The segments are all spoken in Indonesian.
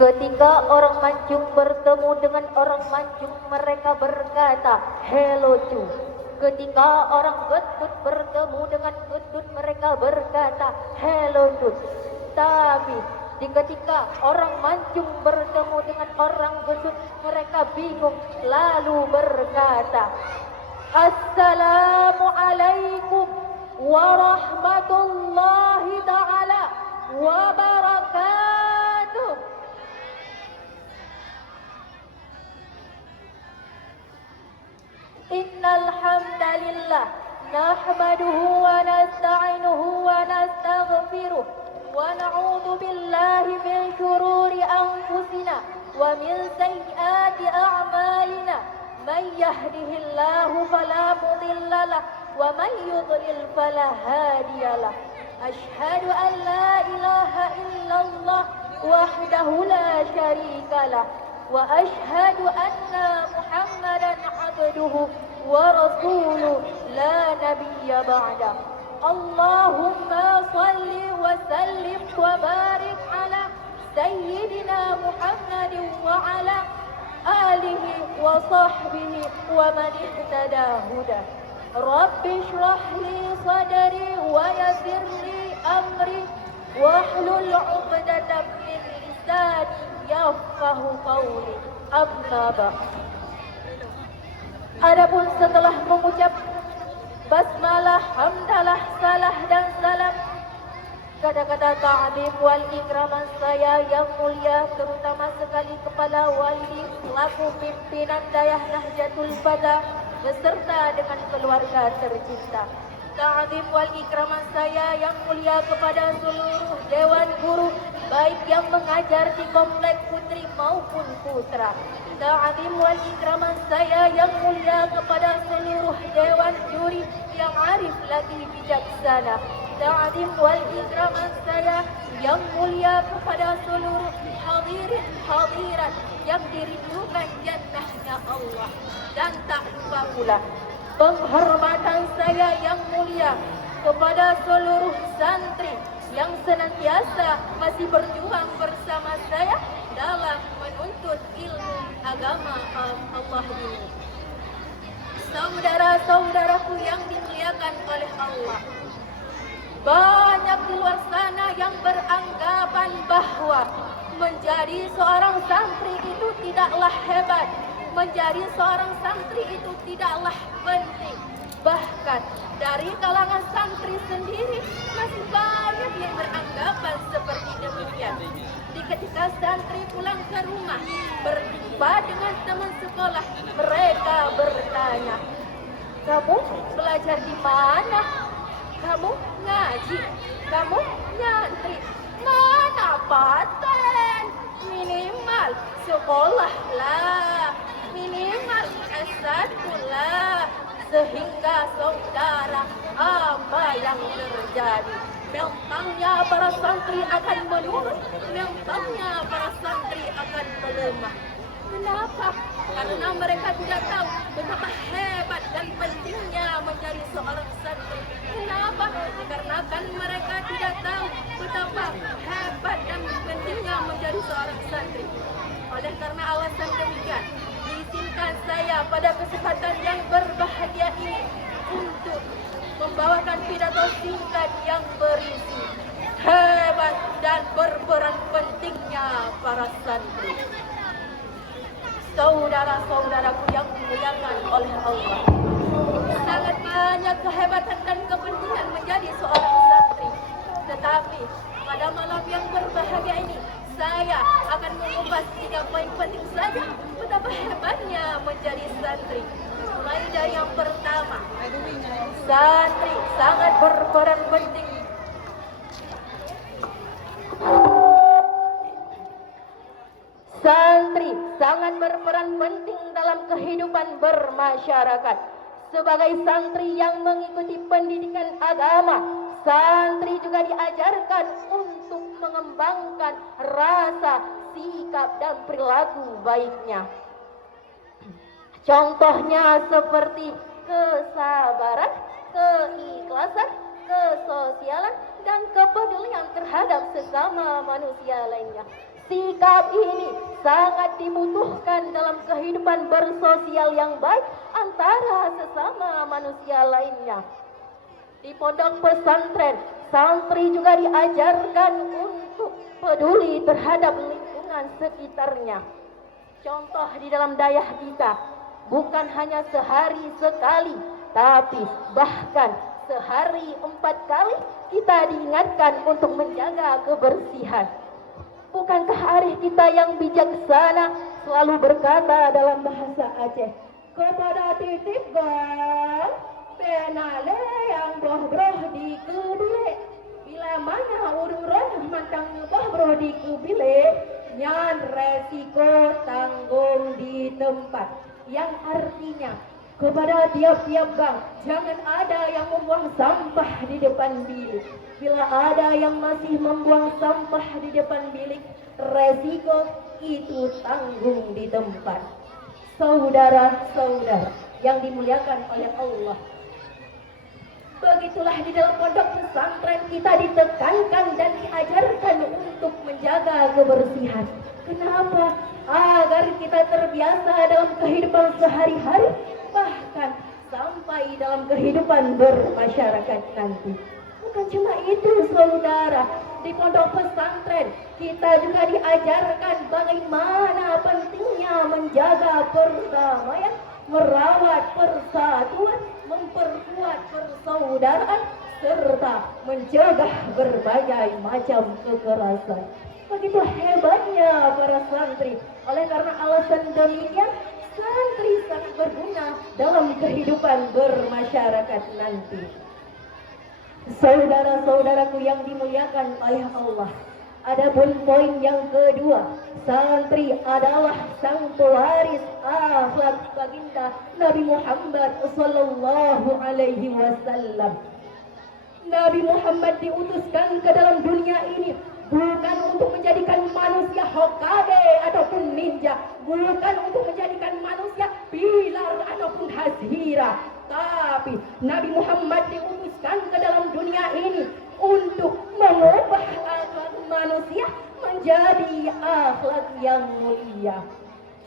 Ketika orang Mancung bertemu dengan orang Mancung, mereka berkata, "Hello cu." Ketika orang Getut bertemu dengan Getut, mereka berkata, "Hello Tut." Tapi ketika orang Mancung bertemu dengan orang Getut, mereka bingung lalu berkata, "Assalamualaikum warahmatullahi ta'ala wabarakatuh." Innal hamdalillah nahmaduhu wa nasta'inuhu wa nastaghfiruh wa na'udzu billahi min shururi anfusina wa min sayyiati a'malina. Man yahdihillahu fala mudilla lahu wa man yudlil fala hadiyalah. Ashhadu an la ilaha illallah wahdahu la syarikalah wa ashhadu anna Muhammadan abduhu wa rasuluh la nabiyya ba'da. Allahumma salli wa sallim wa barik ala sayyidina Muhammadin wa ala alihi wa sahbihi wa man ihtada huda. Rabbi shrah li sadri wa yassir li amri wahlul 'uqdatam min lisani yafqahu qawli. Amma ba'd. Adapun setelah mengucap basmalah, hamdalah, salah dan salam, kata-kata ta'zim wal ikraman saya yang mulia, terutama sekali Kepala Wali selaku pimpinan Dayah Nahdlatul Fala beserta dengan keluarga tercinta. Ta'zim wal ikraman saya yang mulia kepada seluruh dewan guru, baik yang mengajar di komplek putri maupun putra. Ta'zim wal ikraman saya yang mulia kepada seluruh dewan juri yang arif lagi bijaksana. Ta'zim wal ikraman saya yang mulia kepada seluruh hadirin hadirat yang dirindukan jannahnya Allah. Dan tak lupa pula penghormatan saya yang mulia kepada seluruh santri yang senantiasa masih berjuang bersama saya dalam menuntut ilmu agama Allah ini. Saudara-saudaraku yang dimuliakan oleh Allah, banyak di luar sana yang beranggapan bahwa menjadi seorang santri itu tidaklah hebat, menjadi seorang santri itu tidaklah penting. Bahkan dari kalangan santri sendiri masih banyak yang beranggapan seperti demikian. Ketika santri pulang ke rumah berjumpa dengan teman sekolah, mereka bertanya, "Kamu belajar di mana? Kamu ngaji? Kamu nyantri? Mana paten? Minimal sekolah lah, minimal S1 lah." Sehingga saudara, apa yang terjadi? Mentangnya para santri akan menurun, mentangnya para santri akan melemah. Kenapa? Karena mereka tidak tahu betapa hebat dan pentingnya menjadi seorang santri. Kenapa? Karena kan mereka tidak tahu betapa hebat dan pentingnya menjadi seorang santri. Oleh karena alasan demikian, izinkan saya pada kesempatan yang berbahagia ini untuk membawakan pidato singkat yang berisi hebat dan berperan pentingnya para santri. Saudara-saudaraku yang dimuliakan oleh Allah, sangat banyak kehebatan dan kepentingan menjadi seorang santri. Tetapi pada malam yang berbahagia ini, saya akan mengupas 3 poin penting saja betapa hebatnya menjadi santri. Mulai dari yang pertama, santri sangat berperan penting. Santri sangat berperan penting dalam kehidupan bermasyarakat. Sebagai santri yang mengikuti pendidikan agama, santri juga diajarkan untuk mengembangkan rasa, sikap, dan perilaku baiknya. Contohnya seperti kesabaran, keikhlasan, kesosialan, dan kepedulian terhadap sesama manusia lainnya. Sikap ini sangat dibutuhkan dalam kehidupan bersosial yang baik antara sesama manusia lainnya. Di pondok pesantren, santri juga diajarkan untuk peduli terhadap lingkungan sekitarnya. Contoh di dalam daerah kita, bukan hanya sehari sekali, tapi bahkan sehari 4 kali kita diingatkan untuk menjaga kebersihan. Bukankah arif kita yang bijaksana selalu berkata dalam bahasa Aceh, kepada titip gal, penale yang boh-broh di kubile, bila mana urun mantang boh-broh di kubile, nyan resiko tanggung di tempat. Yang artinya, kepada tiap-tiap gang, jangan ada yang membuang sampah di depan bilik. Bila ada yang masih membuang sampah di depan bilik, resiko itu tanggung di tempat. Saudara-saudara yang dimuliakan oleh Allah, begitulah di dalam pondok pesantren kita ditekankan dan diajarkan untuk menjaga kebersihan. Kenapa? Agar kita terbiasa dalam kehidupan sehari-hari, bahkan sampai dalam kehidupan bermasyarakat nanti. Bukan cuma itu saudara, di pondok pesantren kita juga diajarkan bagaimana pentingnya menjaga perdamaian, merawat persatuan, memperkuat persaudaraan, serta mencegah berbagai macam kekerasan. Begitu hebatnya para santri. Oleh karena alasan demikian, santri sangat berguna dalam kehidupan bermasyarakat nanti. Saudara-saudaraku yang dimuliakan oleh Allah, adapun poin yang kedua, santri adalah sang pewaris akhlak baginda Nabi Muhammad sallallahu alaihi wasallam. Nabi Muhammad diutuskan ke dalam dunia ini bukan untuk menjadikan manusia Hokage ataupun ninja, bukan untuk menjadikan manusia pilar ataupun hazira, tapi Nabi Muhammad diutuskan ke dalam dunia ini untuk mengubah akhlak manusia menjadi akhlak yang mulia.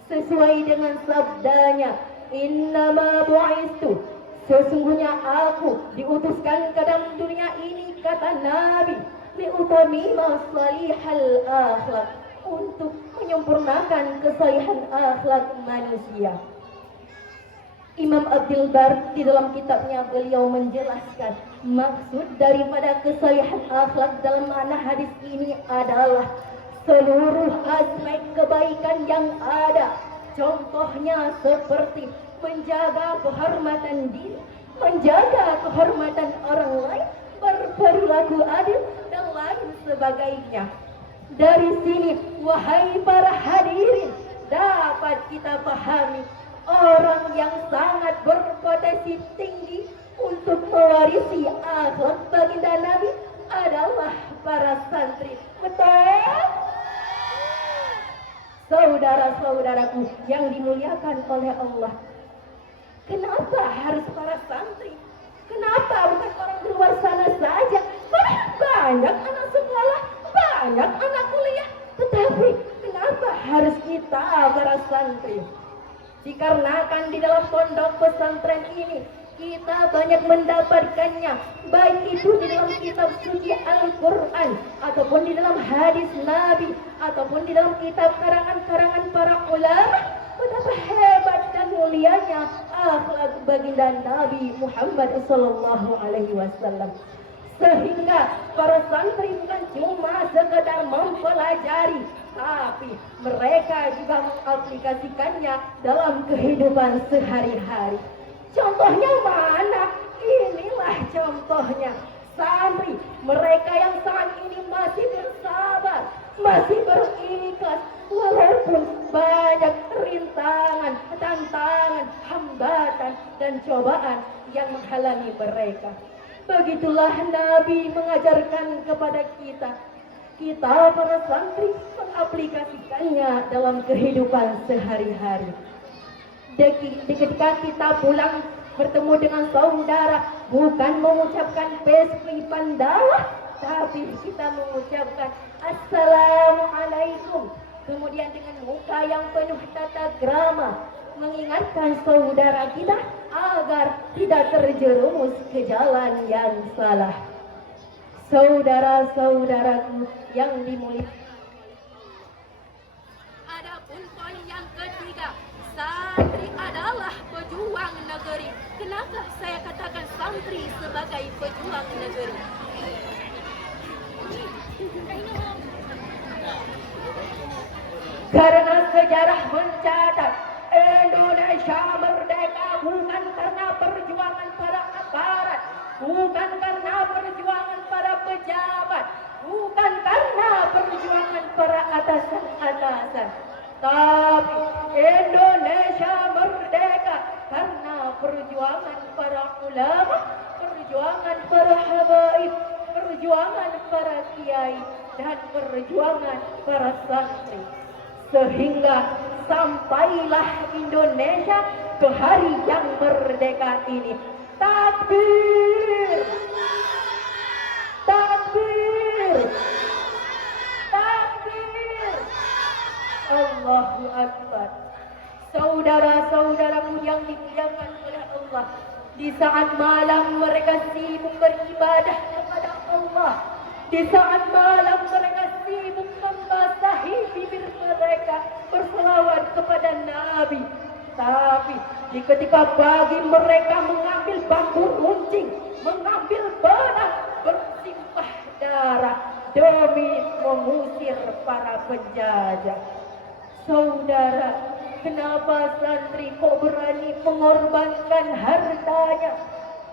Sesuai dengan sabdanya, innama bu'istu, sesungguhnya aku diutuskan ke dalam dunia ini, kata Nabi, liutamima salihal akhlak, untuk menyempurnakan kesalihan akhlak manusia. Imam Abdul Bar di dalam kitabnya beliau menjelaskan maksud daripada kesalihan akhlak dalam makna hadis ini adalah seluruh aspek kebaikan yang ada. Contohnya seperti menjaga kehormatan diri, menjaga kehormatan orang lain, berperilaku adil, dan lain sebagainya. Dari sini, wahai para hadirin, dapat kita pahami orang yang sangat berpotensi tinggi untuk mewarisi akhlak baginda Nabi adalah para santri. Betul? Saudara-saudaraku yang dimuliakan oleh Allah, kenapa harus para santri? Kenapa bukan orang di luar sana saja? Banyak anak sekolah, banyak anak kuliah, tetapi kenapa harus kita para santri? Dikarenakan di dalam pondok pesantren ini kita banyak mendapatkannya, baik itu di dalam kitab suci Al-Quran, ataupun di dalam hadis Nabi, ataupun di dalam kitab karangan-karangan para ulama. Betapa hebat dan mulianya akhlak baginda Nabi Muhammad sallallahu alaihi wasallam, sehingga para santri bukan cuma sekedar mempelajari, tapi mereka juga mengaplikasikannya dalam kehidupan sehari-hari. Contohnya mana? Inilah contohnya. Santri, mereka yang saat ini masih bersabar, masih berikhlas, walaupun banyak rintangan, tantangan, hambatan, dan cobaan yang menghalangi mereka. Begitulah Nabi mengajarkan kepada kita. Kita para santri mengaplikasikannya dalam kehidupan sehari-hari. Ketika kita pulang bertemu dengan saudara, bukan mengucapkan pesri pandalah, tapi kita mengucapkan Assalamualaikum. Kemudian dengan muka yang penuh tata krama mengingatkan saudara kita agar tidak terjerumus ke jalan yang salah. Saudara-saudaraku yang dimuliakan. Adapun poin yang ketiga, santri adalah pejuang negeri. Kenapa saya katakan santri sebagai pejuang negeri? Karena sejarah mencatat Indonesia merdeka bukan karena perjuangan para aparat, bukan karena perjuangan para pejabat, bukan karena perjuangan para atasan-atasan, tapi Indonesia merdeka karena perjuangan para ulama, perjuangan para habaib, perjuangan para kiai, dan perjuangan para santri. Sehingga sampailah Indonesia ke hari yang merdeka ini. Takbir! Takbir! Takbir! Allahu Akbar. Saudara-saudaraku yang dimuliakan oleh Allah, di saat malam mereka sibuk beribadah kepada Allah, di saat malam mereka sibuk membasahi bibir mereka berselawat kepada Nabi. Tapi di ketika pagi mereka mengambil bambu runcing, mengambil panah, bersimpah darah demi mengusir para penjajah. Saudara, kenapa santri kok berani mengorbankan hartanya,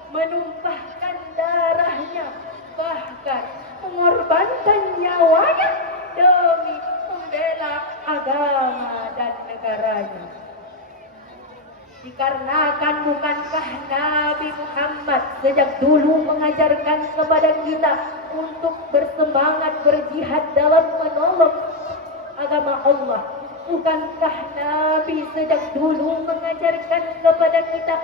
menumpahkan darahnya, bahkan mengorbankan nyawanya demi membela agama dan negaranya? Dikarenakan bukankah Nabi Muhammad sejak dulu mengajarkan kepada kita untuk bersemangat berjihad dalam menolong agama Allah? Bukankah Nabi sejak dulu mengajarkan kepada kita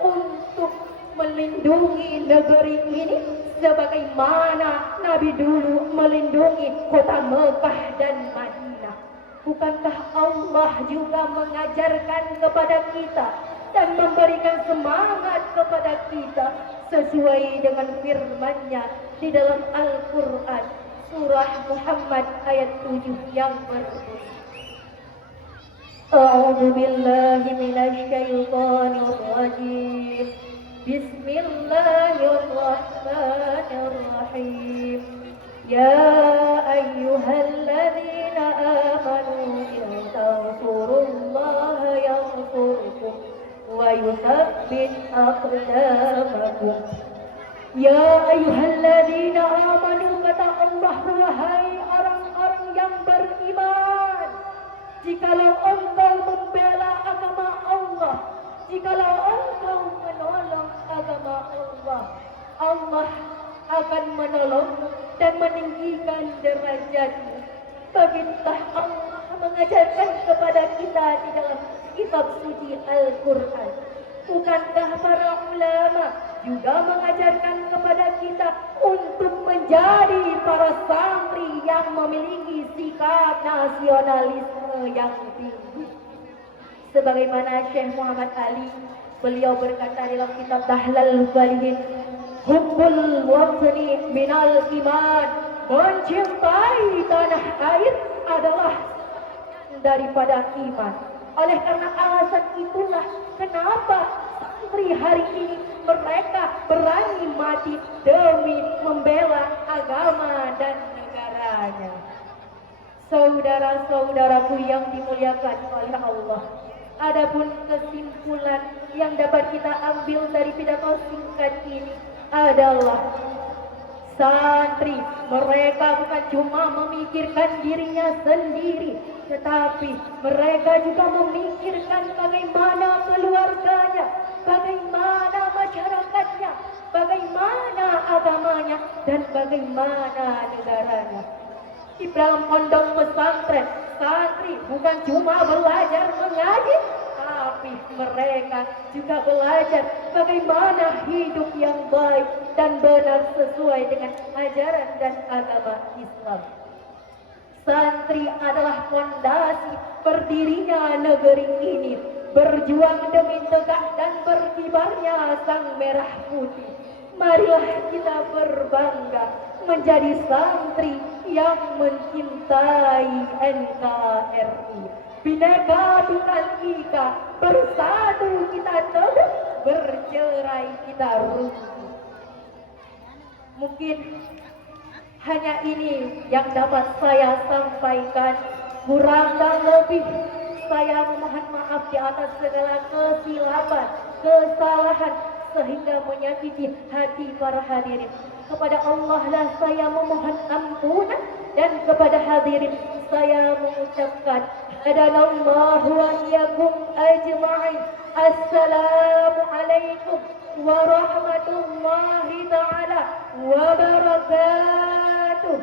untuk melindungi negeri ini sebagaimana Nabi dulu melindungi kota Mekah dan Madinah? Bukankah Allah juga mengajarkan kepada kita dan memberikan semangat kepada kita sesuai dengan firman-Nya di dalam Al-Quran surah Muhammad ayat 7 yang berbunyi, A'udzu billahi minasy syaithanir rajim. Bismillahirrahmanirrahim. Ya ayyuhalladzina amanu in tansurullaha yansurkum wa yuthabbit aqdamakum. Ya ayyuhalladzina amanu, kata Allah, wahai orang-orang yang beriman, jikalau engkau membela agama Allah, jikalau engkau menolong agama Allah, Allah akan menolong dan meninggikan derajatmu. Begitulah Allah mengajarkan kepada kita di dalam kitab suci Al-Quran. Bukankah para ulama juga mengajarkan kepada kita untuk menjadi para santri yang memiliki sikap nasionalisme yang tinggi? Sebagaimana Syekh Muhammad Ali, beliau berkata dalam kitab Dahlal Balihin, hubbul watni minal iman, mencintai tanah air adalah daripada iman. Oleh karena alasan itulah kenapa santri hari ini mereka berani mati demi membela agama dan negaranya. Saudara-saudaraku yang dimuliakan oleh Allah, adapun kesimpulan yang dapat kita ambil dari pidato singkat ini adalah santri mereka bukan cuma memikirkan dirinya sendiri, tetapi mereka juga memikirkan bagaimana keluarganya, bagaimana masyarakatnya, bagaimana agamanya, dan bagaimana negaranya. Di dalam pondok pesantren, santri bukan cuma belajar mengaji, tetapi mereka juga belajar bagaimana hidup yang baik dan benar sesuai dengan ajaran dan agama Islam. Santri adalah fondasi berdirinya negeri ini, berjuang demi tegak dan berkibarnya sang merah putih. Marilah kita berbangga menjadi santri yang mencintai NKRI. Bhinneka Tunggal Ika, bersatu kita teguh, bercerai kita runtuh. Mungkin hanya ini yang dapat saya sampaikan. Kurang dan lebih saya memohon maaf di atas segala kesilapan, kesalahan sehingga menyakiti hati para hadirin. Kepada Allah lah saya memohon ampunan, dan kepada hadirin saya mengucapkan hadanallahu wa iyyakum ajma'in. Assalamualaikum warahmatullahi taala wabarakatuh.